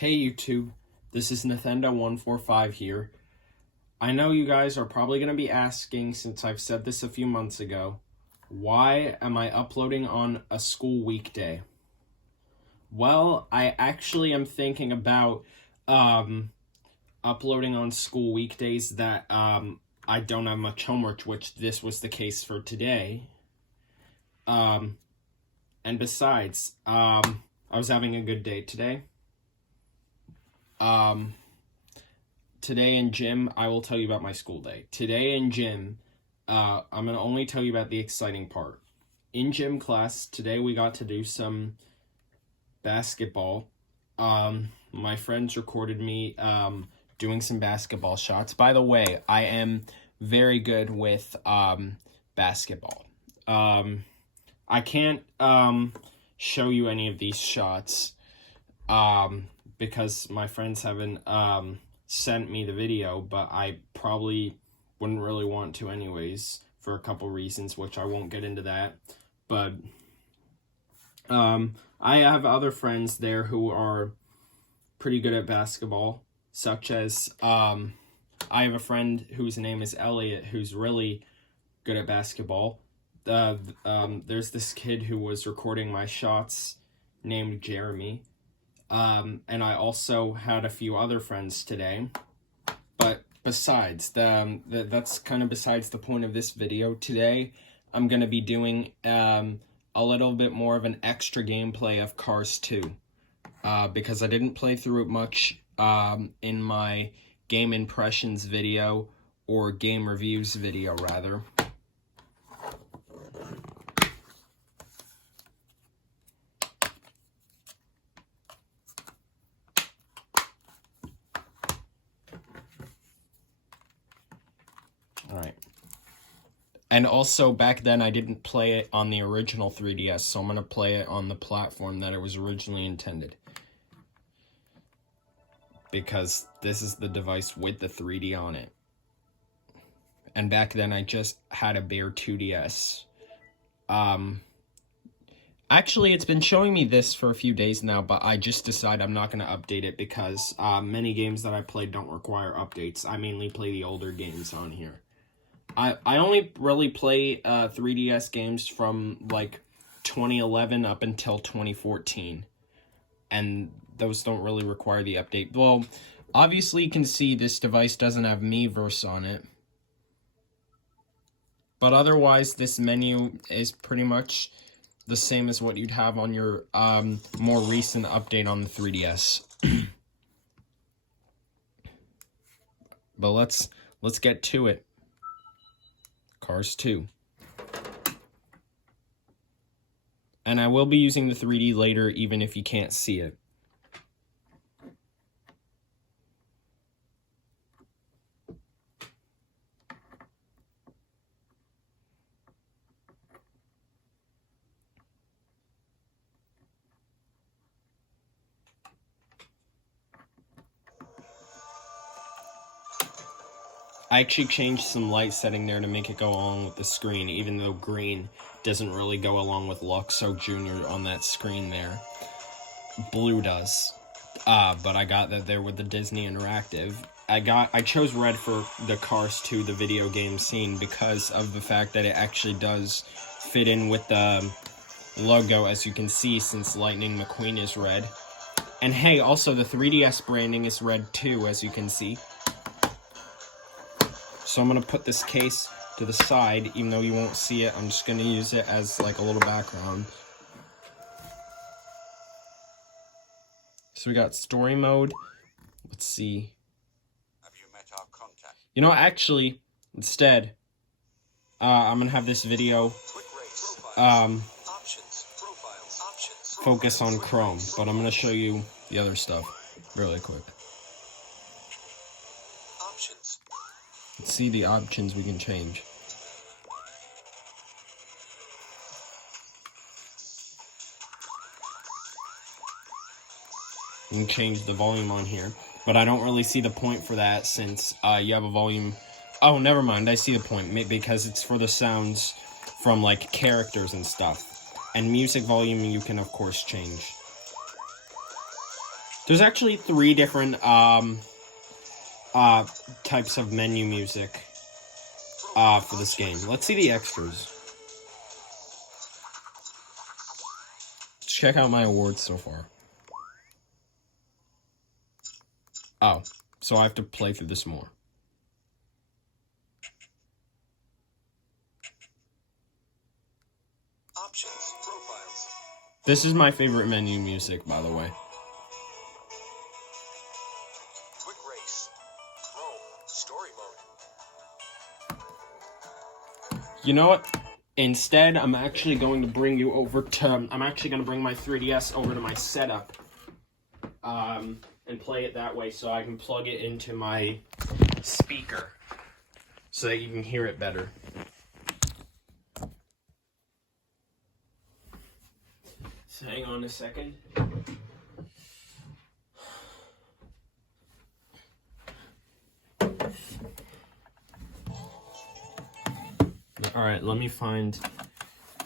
Hey YouTube, this is Nathendo145 here. I know you guys are probably going to be asking, since I've said this a few months ago, why am I uploading on a school weekday? Well, I actually am thinking about uploading on school weekdays that I don't have much homework, which this was the case for today. And besides, I was having a good day today. Today in gym, I will tell you about my school day. Today in gym, I'm going to only tell you about the exciting part. In gym class, today we got to do some basketball. My friends recorded me doing some basketball shots. By the way, I am very good with basketball. I can't show you any of these shots because my friends haven't sent me the video, but I probably wouldn't really want to anyways for a couple reasons, which I won't get into that. But I have other friends there who are pretty good at basketball, such as I have a friend whose name is Elliot who's really good at basketball. There's this kid who was recording my shots named Jeremy. And I also had a few other friends today, but besides, that's kind of besides the point of this video. Today, I'm going to be doing a little bit more of an extra gameplay of Cars 2, because I didn't play through it much in my game impressions video, or game reviews video, rather. Alright. And also, back then, I didn't play it on the original 3DS, so I'm going to play it on the platform that it was originally intended. Because this is the device with the 3D on it. And back then, I just had a bare 2DS. Actually, it's been showing me this for a few days now, but I just decided I'm not going to update it because many games that I played don't require updates. I mainly play the older games on here. I only really play 3DS games from, like, 2011 up until 2014. And those don't really require the update. Well, obviously you can see this device doesn't have Miiverse on it. But otherwise, this menu is pretty much the same as what you'd have on your more recent update on the 3DS. But let's get to it. Cars 2. And I will be using the 3D later, even if you can't see it. I actually changed some light setting there to make it go along with the screen, even though green doesn't really go along with Luxo Jr. on that screen there. Blue does. But I got that there with the Disney Interactive. I chose red for the Cars 2, the video game scene, because of the fact that it actually does fit in with the logo, as you can see, since Lightning McQueen is red. And hey, also the 3DS branding is red too, as you can see. So I'm going to put this case to the side, even though you won't see it. I'm just going to use it as like a little background. So we got story mode. Let's see. Have you met our contact? You know, actually, instead, I'm going to have this video focus on Chrome, but I'm going to show you the other stuff really quick. Let's see the options we can change. You can change the volume on here, but I don't really see the point for that since you have a volume. Oh, never mind. I see the point because it's for the sounds from like characters and stuff. And music volume you can of course change. There's actually 3 different types of menu music for this game. Let's see the extras. Let's check out my awards so far. Oh, so I have to play through this more. Options, profiles. This is my favorite menu music, by the way. Quick race. Rome. Story mode. You know what? Instead, I'm actually going to bring you over to... I'm actually going to bring my 3DS over to my setup. And play it that way so I can plug it into my speaker. So that you can hear it better. So hang on a second. Alright, let me find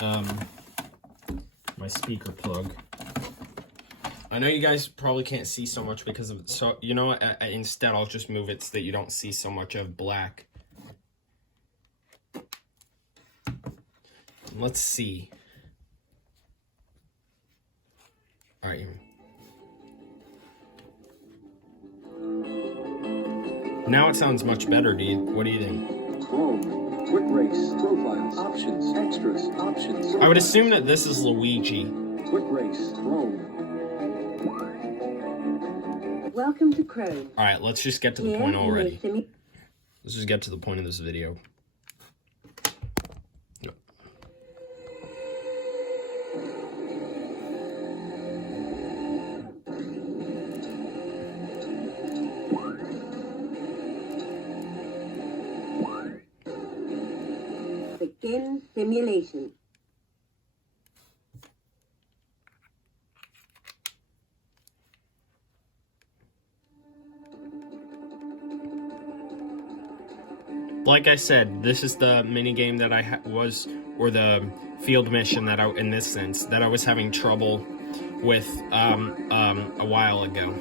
my speaker plug. I know you guys probably can't see so much because of it, so you know what, instead I'll just move it so that you don't see so much of black. Let's see. Alright. Now it sounds much better, dude. What do you think? Home, quick race, profiles, options, extras, options. I would assume that this is Luigi. Quick race, Rome. Welcome to Chrome. Alright, let's just get to the point already. Let's just get to the point of this video. Begin simulation. Like I said, this is the mini game that I or the field mission that in this sense, that I was having trouble with a while ago.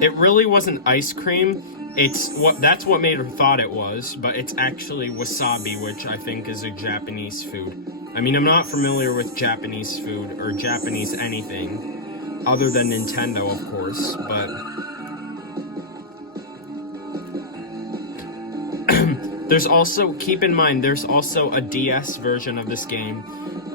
It really wasn't ice cream. That's what made her thought it was, but it's actually wasabi, which I think is a Japanese food. I mean, I'm not familiar with Japanese food or Japanese anything other than Nintendo, of course, but there's also, keep in mind, there's also a DS version of this game,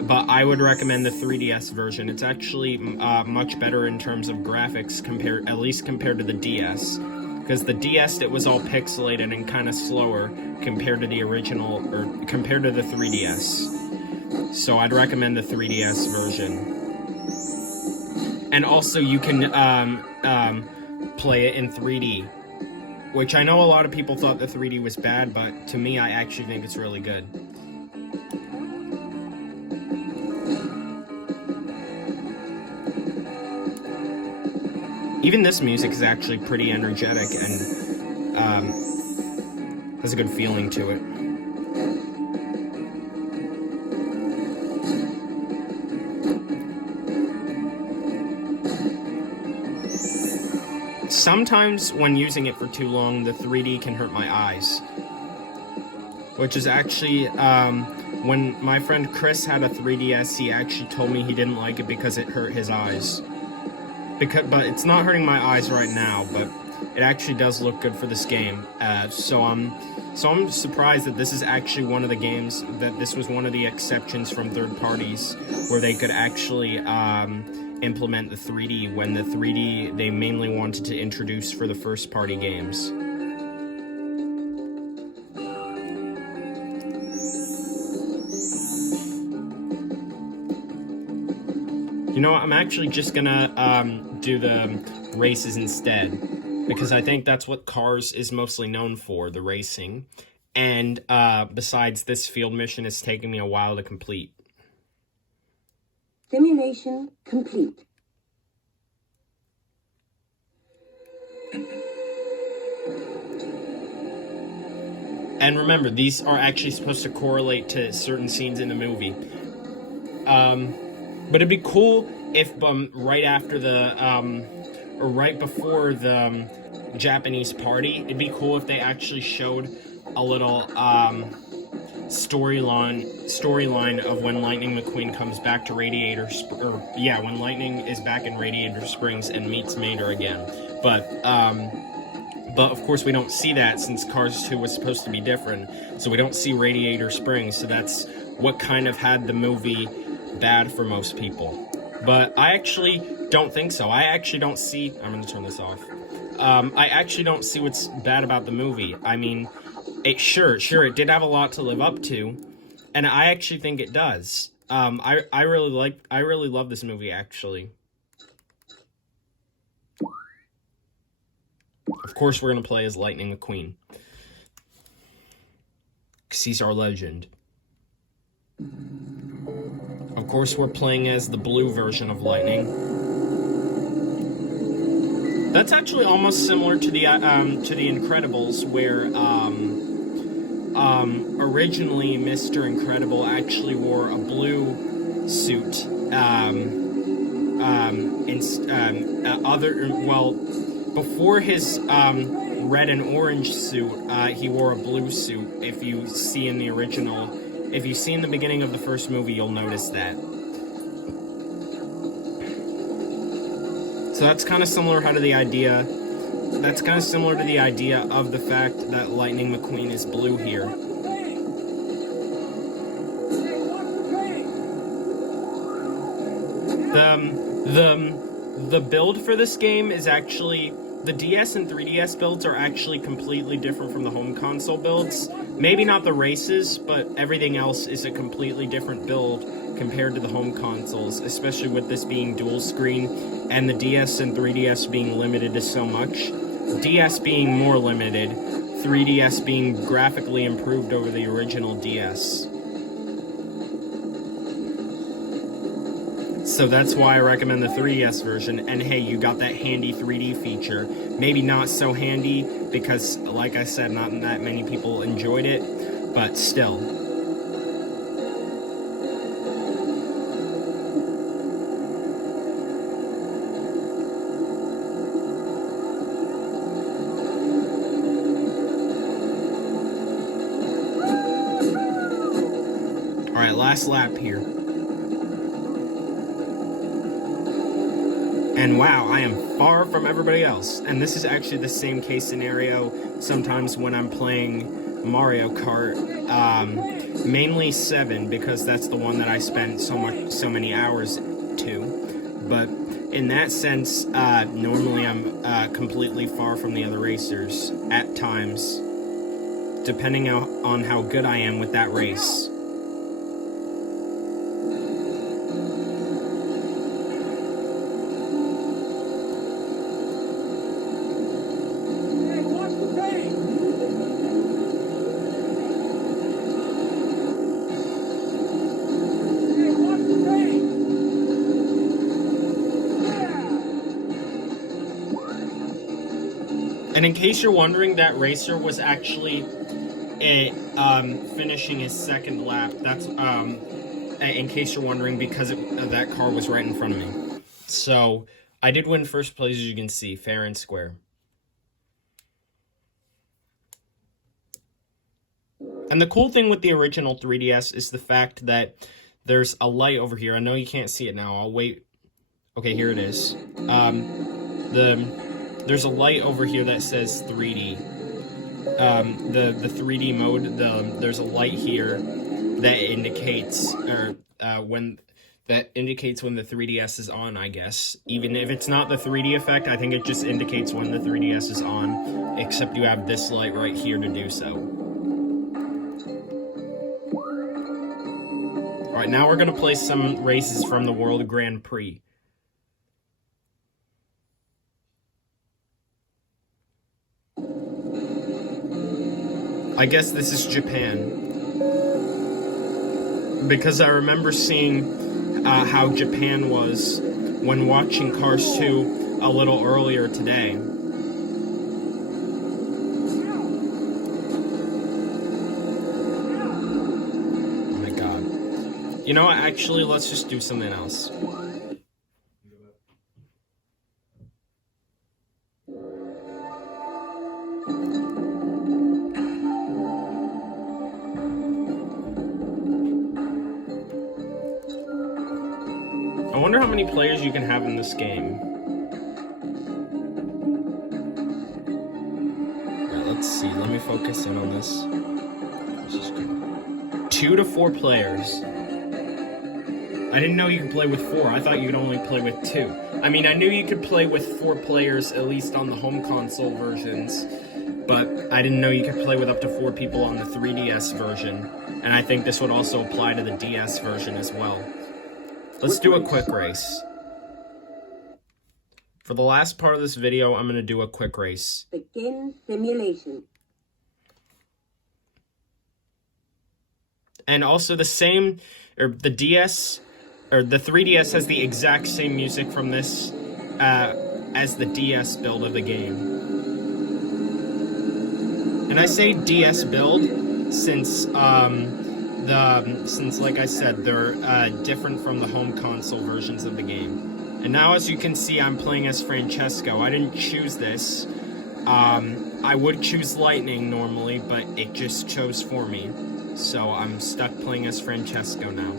but I would recommend the 3DS version. It's actually much better in terms of graphics, at least compared to the DS. Because the DS, it was all pixelated and kind of slower compared to the original, or compared to the 3DS. So I'd recommend the 3DS version. And also you can play it in 3D. Which I know a lot of people thought the 3D was bad, but to me, I actually think it's really good. Even this music is actually pretty energetic and has a good feeling to it. Sometimes when using it for too long, the 3D can hurt my eyes. Which is actually, when my friend Chris had a 3DS, he actually told me he didn't like it because it hurt his eyes. But it's not hurting my eyes right now, but it actually does look good for this game. So I'm surprised that this is actually one of the games, that this was one of the exceptions from third parties, where they could actually implement the 3D, when the 3D they mainly wanted to introduce for the first party games. You know what, I'm actually just gonna do the races instead, because I think that's what Cars is mostly known for, the racing. And besides, this field mission is taking me a while to complete. Simulation complete. And remember, these are actually supposed to correlate to certain scenes in the movie. But it'd be cool if right after the or right before the Japanese party, it'd be cool if they actually showed a little storyline of when Lightning McQueen comes back to when Lightning is back in Radiator Springs and meets Mater again. But of course we don't see that since Cars 2 was supposed to be different, so we don't see Radiator Springs, so that's what kind of had the movie bad for most people. But I actually don't think so. I actually don't see... I'm going to turn this off. I actually don't see what's bad about the movie. I mean, it did have a lot to live up to, and I actually think it does. I really love this movie, actually. Of course, we're going to play as Lightning McQueen, because he's our legend. Of course, we're playing as the blue version of Lightning. That's actually almost similar to the Incredibles, where originally Mr. Incredible actually wore a blue suit. Before his red and orange suit, he wore a blue suit. If you see in the beginning of the first movie, you'll notice that. So that's kind of similar to the idea of the fact that Lightning McQueen is blue here. The build for this game is actually... The DS and 3DS builds are actually completely different from the home console builds. Maybe not the races, but everything else is a completely different build compared to the home consoles, especially with this being dual screen and the DS and 3DS being limited to so much. DS being more limited, 3DS being graphically improved over the original DS. So that's why I recommend the 3DS version, and hey, you got that handy 3D feature. Maybe not so handy, because, like I said, not that many people enjoyed it, but still. Alright, last lap here. And wow, I am far from everybody else. And this is actually the same case scenario sometimes when I'm playing Mario Kart, mainly 7, because that's the one that I spent so many hours to. But in that sense, normally I'm completely far from the other racers at times, depending on how good I am with that race. And in case you're wondering, that racer was actually finishing his second lap. That's in case you're wondering, because that car was right in front of me. So I did win first place, as you can see, fair and square. And the cool thing with the original 3DS is the fact that there's a light over here. I know you can't see it now. I'll wait. Okay, here it is. There's a light over here that says 3D. The 3D mode, there's a light here that indicates when the 3DS is on, I guess. Even if it's not the 3D effect, I think it just indicates when the 3DS is on, except you have this light right here to do so. Alright, now we're going to play some races from the World Grand Prix. I guess this is Japan, because I remember seeing how Japan was when watching Cars 2 a little earlier today. Oh my god. You know what? Actually, let's just do something else. I wonder how many players you can have in this game. Alright, let's see. Let me focus in on this. 2 to 4 players. I didn't know you could play with 4. I thought you could only play with 2. I mean, I knew you could play with 4 players, at least on the home console versions, but I didn't know you could play with up to 4 people on the 3DS version, and I think this would also apply to the DS version as well. Let's do a quick race. For the last part of this video, I'm going to do a quick race. Begin simulation. And also the 3DS has the exact same music from this as the DS build of the game. And I say DS build since like I said, they're different from the home console versions of the game. And now, as you can see, I'm playing as Francesco. I didn't choose this. I would choose Lightning normally, but it just chose for me. So I'm stuck playing as Francesco now.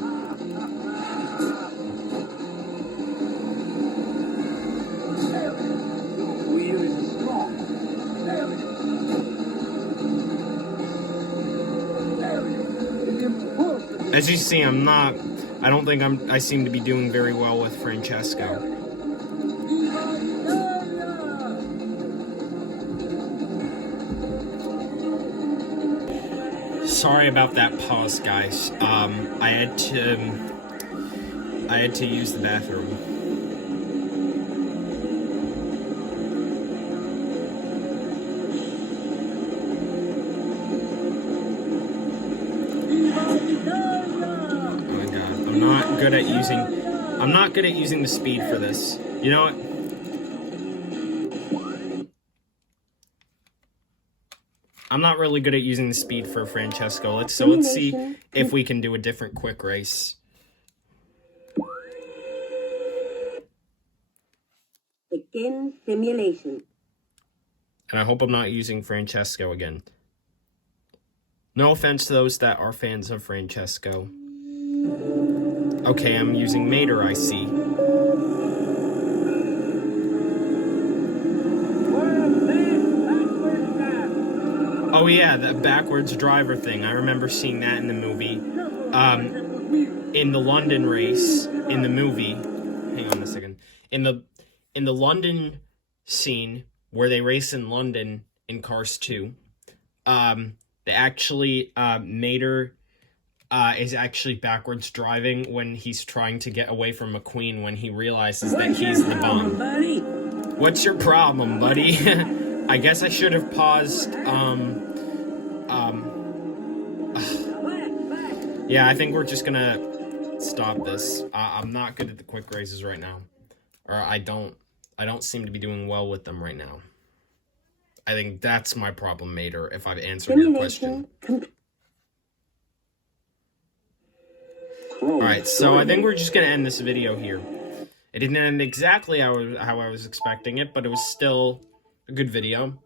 As you see, I don't think I seem to be doing very well with Francesco. Sorry about that pause, guys. I had to use the bathroom. I'm not good at using the speed for this. You know what? I'm not really good at using the speed for Francesco. Let's see if we can do a different quick race. Begin simulation. And I hope I'm not using Francesco again. No offense to those that are fans of Francesco. Okay, I'm using Mater, I see. Oh yeah, the backwards driver thing. I remember seeing that in the movie. In the London race, in the movie. Hang on a second. In the London scene, where they race in London in Cars 2, they actually, Mater is actually backwards driving when he's trying to get away from McQueen when he realizes that he's the bomb. What's your problem, buddy? I guess I should have paused, yeah, I think we're just gonna stop this. I'm not good at the quick races right now. Or I don't seem to be doing well with them right now. I think that's my problem, Mater, if I've answered your question. Alright, so I think we're just gonna end this video here. It didn't end exactly how I was expecting it, but it was still a good video.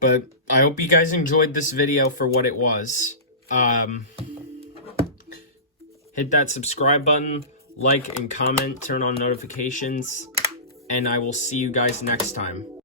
But I hope you guys enjoyed this video for what it was. Hit that subscribe button, like and comment, turn on notifications, and I will see you guys next time.